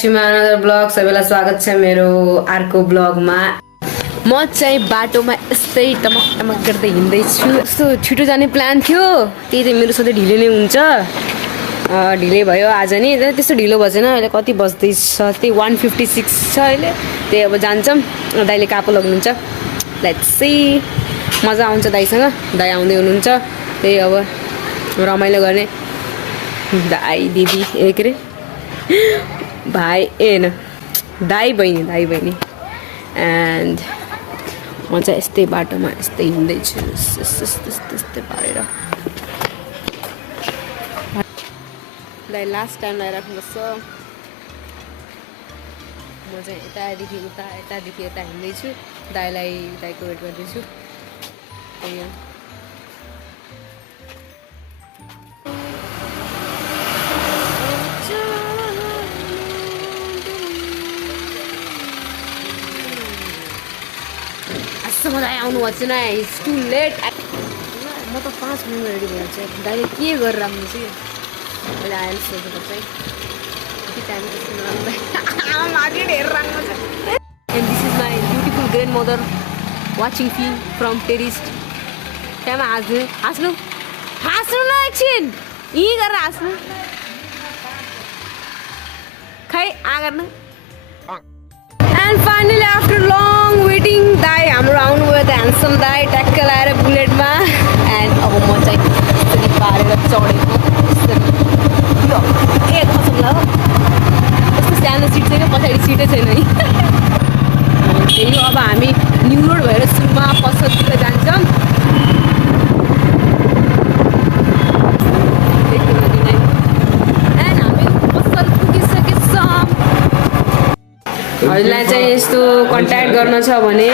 To my another blog. सबैलाई स्वागत छ मेरो अर्को ब्लगमा। म चाहिँ बाटोमा यस्तै टमक टमक गर्दै हिँड्दैछु। यस्तो छिटो जाने प्लान थियो, त्यही त मेरो सधैँ ढिलो नै हुन्छ। ढिलै भयो आज नि, त्यस्तो ढिलो बजेन। अहिले कति बज्दैछ, त्यही 1:56 छ अहिले। त्यही अब जान्छौँ, दाइले कापो लग्नुहुन्छ। लेट्स सी, मजा आउँछ दाइसँग, दाइ आउँदै हुनुहुन्छ। त्यही अब रमाइलो गर्ने। दाइ दिदी के अरे भाइ न दाइ बहिनी एन्ड म चाहिँ यस्तै बाटोमा यस्तै हिँड्दैछु, यस्तै पारेर। दाइ लास्ट टाइम लगाइराख्नुपर्छ। म चाहिँ यतादेखि उता यतादेखि यता हिँड्दैछु, दाइको वेट गर्दैछु। दाइ आउनुभएको छैन, इट्स टु लेट। म त 5 मिनट रेडी भइहाल्छ। दाइले के गरेर राख्नु चाहिँ अहिले आएर सोध्नुपर्छ है, कति टाइम हेरेर राख्नु छ। And this is my beautiful grandmother watching fee from terrace. त्यहाँमा हाँस्नु न एकछिन, यहीँ गरेर हाँस्नु, खै गर्नु। And finally after long waiting दाइ हाम्रो आउनुभयो, त ह्यान्डसम दाइ ट्याक्क लाएर बुलेटमा। एन्ड अब म चाहिँ यसरी पारेर चढेको, ए कसम ल, कस्तो सानो सिट छैन, पछाडि सिटै छैन है। त्यही हो, अब हामी न्यु रोड भएर सुनमा पसलतिर जान्छौँ। एन्ड हामी पसल पुगिसकेछौँ। हजुरलाई चाहिँ यस्तो कन्ट्याक्ट गर्न छ भने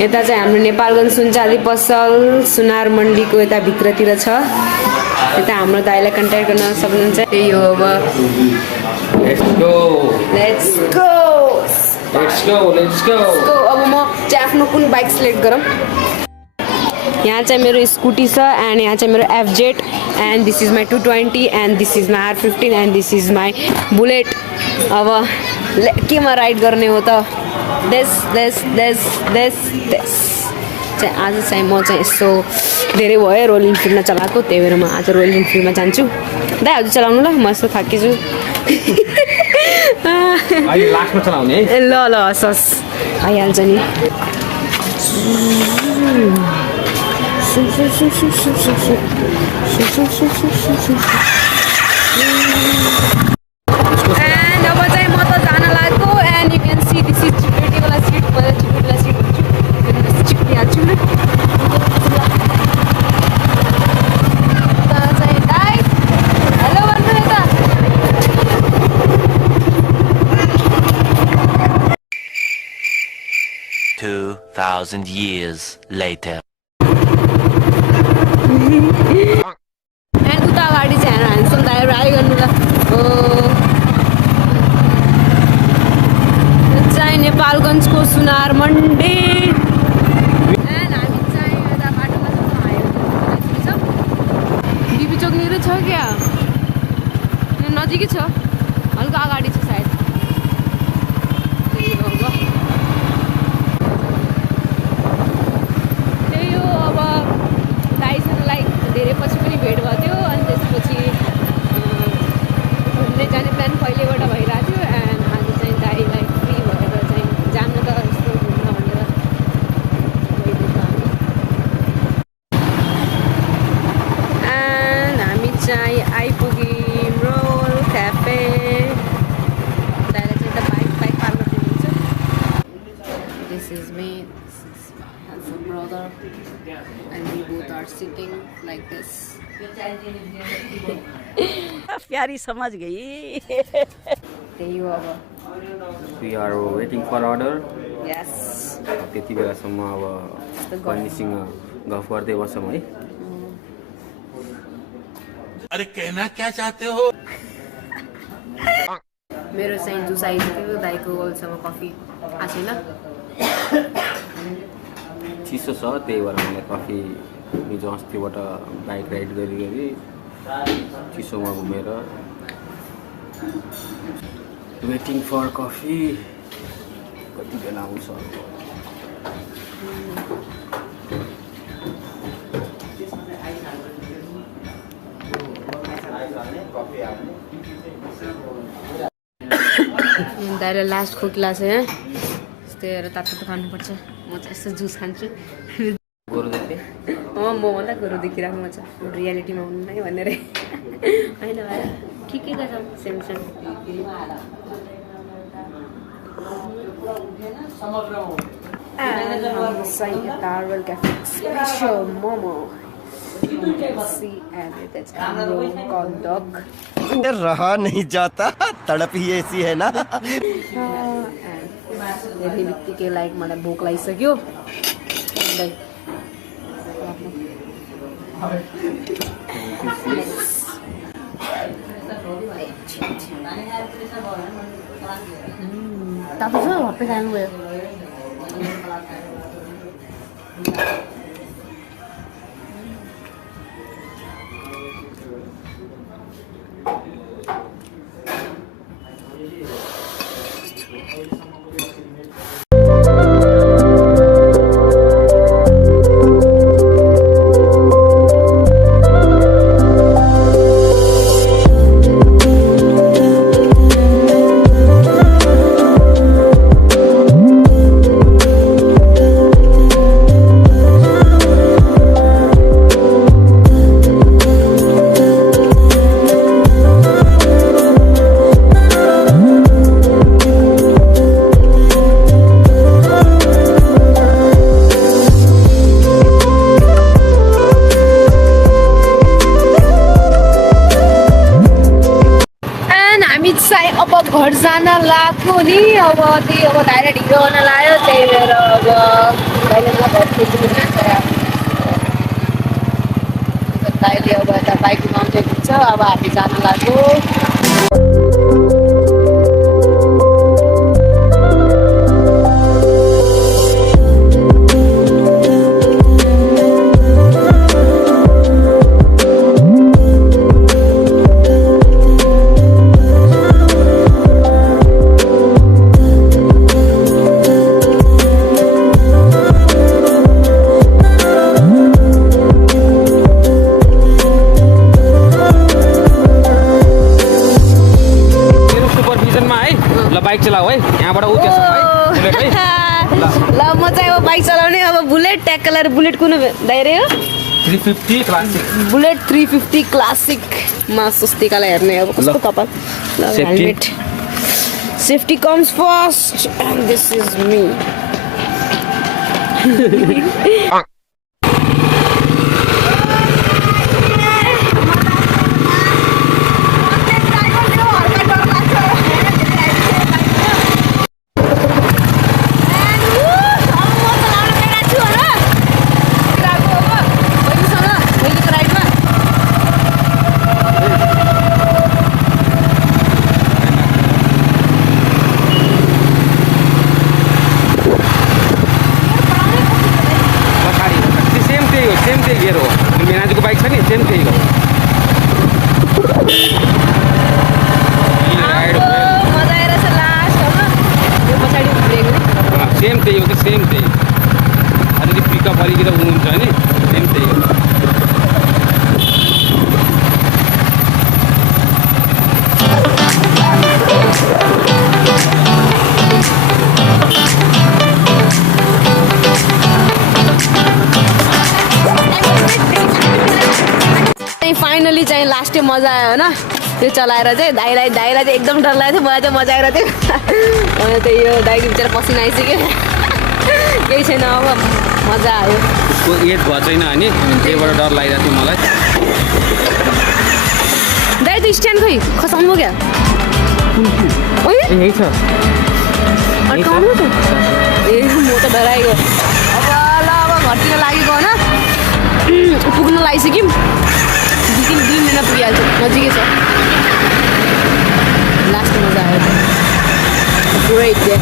यता चाहिँ हाम्रो नेपालगञ्ज सुनचाँदी पसल सुनार मन्डीको यता भित्रतिर छ। यता हाम्रो दाइलाई कन्ट्याक्ट गर्न सक्नुहुन्छ। त्यही हो, अब लेट्स गो। अब म चाहिँ आफ्नो कुन बाइक सिलेक्ट गरौँ। यहाँ चाहिँ मेरो स्कुटी छ, एन्ड यहाँ चाहिँ मेरो FZ, and this is my 220, and this is my R15, and this is my bullet. अब केमा राइड गर्ने हो त? देश चाहिँ आज चाहिँ म चाहिँ यस्तो धेरै भयो रोयल इनफिल्डमा चलाएको, त्यही भएर म आज रोयल इनफिल्डमा जान्छु। दाइ हजुर चलाउनु ल, म यस्तो थाकेछु। लास्टमा चलाउने है। ल हस् आइहाल्छ नि। एन्ड अब चाहिँ म त जान लाग्यो। And you can see this is चिप्लेटीवाला सिट। म चिप्लेटीवाला सिट भन्छु, चिप्लिहाल्छु नि। चाहिँ दाइ हेलो भन्नु यता। 2000 years later. एन्ड उता अगाडि चाहिँ हाम्रो ह्यान्डसम दाइहरू आइगर्नु ल। चाहिँ नेपालगञ्जको सुनार मन्डी। एन्ड हामी चाहिँ यता बाटोमा छौँ। बिपी चोकनिर छ क्या, नजिकै छ, हल्का अगाडि छ सायद। त्यही हो, अब दाइसँग लाइक धेरै पछि पनि भेट भएको थियो। अनि त्यसपछि घुम्ने जाने प्लान पहिलेबाट भइरहेको थियो। एन्ड आज चाहिँ दाइलाई फ्री भएर चाहिँ जानु त यस्तो घुम्न भनेर गइदिएको हामी। एन्ड हामी चाहिँ आइपुग्यौँ रोल क्याफे। दाइलाई चाहिँ यता बाइक पार्क गरिदिनुहुन्छ। This is me, this is my handsome brother, and we both are sitting like this. प्यारी समझ गई। त्यही हो अब। We are waiting for order. Yes. त्यति बेलासम्म अब बहिनीसँग गफ गर्दै बसौँ है। अरे कहना क्या चाहते हो? मेरो चाहिँ जुस आइसक्यो, दाइको अहिलेसम्म कफी आएको छैन। चिसो छ, त्यही भएर मलाई कफी हिजो अस्तिबाट बाइक राइड गरी चिसोमा घुमेर वेटिङ फर कफी कति बेला आउँछ दाइले लास्ट खोकिला छ यहाँ यस्तै हेरेर तातो खानुपर्छ म चाहिँ यस्तो जुस खान्छु गोरु देखे म भन्दा गोरु देखिरहेको छ रियालिटीमा हुनु नै भनेर होइन भाइ ठिकैको छ same same Royal Cafe special momo. You can see and it's corn dog. रहा नहीं जाता तड़प ही ऐसी है ना हेर्ने बित्तिकै लाइक मलाई भोक लागिसक्यो तातो छ हप्पे खानु गयो अब घर जान लाग्यो नि अब त्यही अब दाइले ढिलो हुन लाग्यो त्यही भएर अब दाइले मलाई घर पुग्नु जान्छ दाइले अब यता बाइक माउन्टे पुग्छ अब हामी जान लाग्यो बाइक चलाऊ है यहाँबाट उ त्यसो है बुलेट है ल म चाहिँ अब बाइक चलाउने अब बुलेट ट्याग कलर बुलेट कुन दाइरे हो 350 क्लासिक बुलेट 350 क्लासिकमा स्वस्तिकालाई हेर्ने अब कस्तो कपाल ल helmet safety comes first and this is me finally चाहिँ लास्टै मजा आयो होइन त्यो चलाएर चाहिँ दाइलाई चाहिँ एकदम डर लागेको थियो मलाई चाहिँ मजा आएर थियो अन्त त्यही हो दाइको बिचरा पसिना आइसक्यो केही छैन अब मजा आयो उसको एज भएको छैन अनि त्यहीबाट डर लागिरहेको थियो मलाई दाइ त स्ट्यान्ड खोइ खसाउनु क्या यही छ अड्काउनु त ए म त डराएको अब ल अब घरतिर लागेको होइन पुग्न लागिसक्यौँ 2 मिनट पुगिहाल्छ नजिकै छ लास्ट मजा आयो ग्रेट डे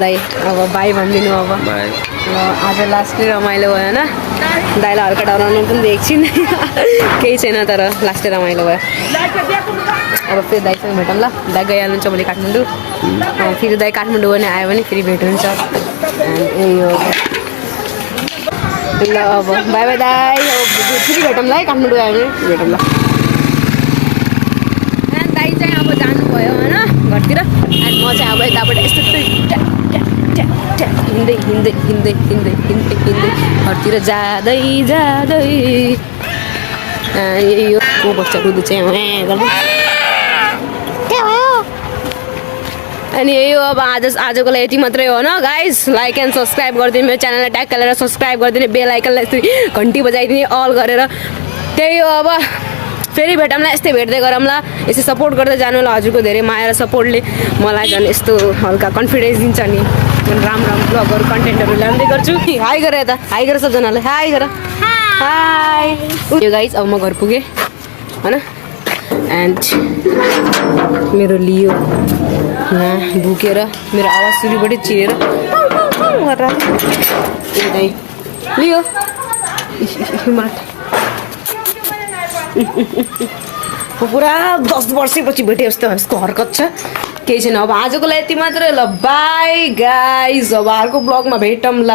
दाइ अब बाई भनिदिनु अब बाई ल आज लास्टै रमाइलो भयो होइन दाइलाई हल्का डराउनु पनि दिएको छैन केही छैन तर लास्टै रमाइलो भयो अब फेरि दाइसँग भेटौँ ल दाइ गइहाल्नुहुन्छ भोलि काठमाडौँ फेरि दाइ काठमाडौँ पनि आयो भने फेरि भेट हुन्छ यही हो ल अब बाई बाई दाइ अब फेरि भेटौँ ल है काठमाडौँ आयो भने भेटौँ ल दाइ चाहिँ अब जानुभयो होइन घरतिर अनि म चाहिँ अब यताबाट यस्तो हिँड्दै हिँड्दै हिँड्दै हिँड्दै हिँड्दै हिँड्दै घरतिर जाँदै जाँदै यही हो को बच्चा रुदु चाहिँ गर्दै अनि यही हो अब आजको लागि यति मात्रै हो न गाइज लाइक एन्ड सब्सक्राइब गरिदिनु मेरो च्यानललाई ट्याग गरेर सब्सक्राइब गरिदिने बेल आइकनलाई यस्तै घन्टी बजाइदिने अल गरेर त्यही हो अब फेरि भेटौँला यस्तै भेट्दै गरौँला यसै सपोर्ट गर्दै जानु होला हजुरको धेरै माया र सपोर्टले मलाई झन् यस्तो हल्का कन्फिडेन्स दिन्छ नि राम्रो ब्लगहरू कन्टेन्टहरू ल्याउँदै गर्छु हाई गर यता हाई गर सबजनालाई हाई गर हाई यो गाइज अब म घर पुगेँ होइन एन्ड मेरो लियो यहाँ भुकेर मेरो आवाज सुरुबटै चिरेर गरेर लियो पुरा 10 वर्षपछि भेटेँ जस्तो यसको हरकत छ केही छैन अब आजको लागि यति मात्रै ल बाई गाइज अब अर्को ब्लगमा भेटौँ ल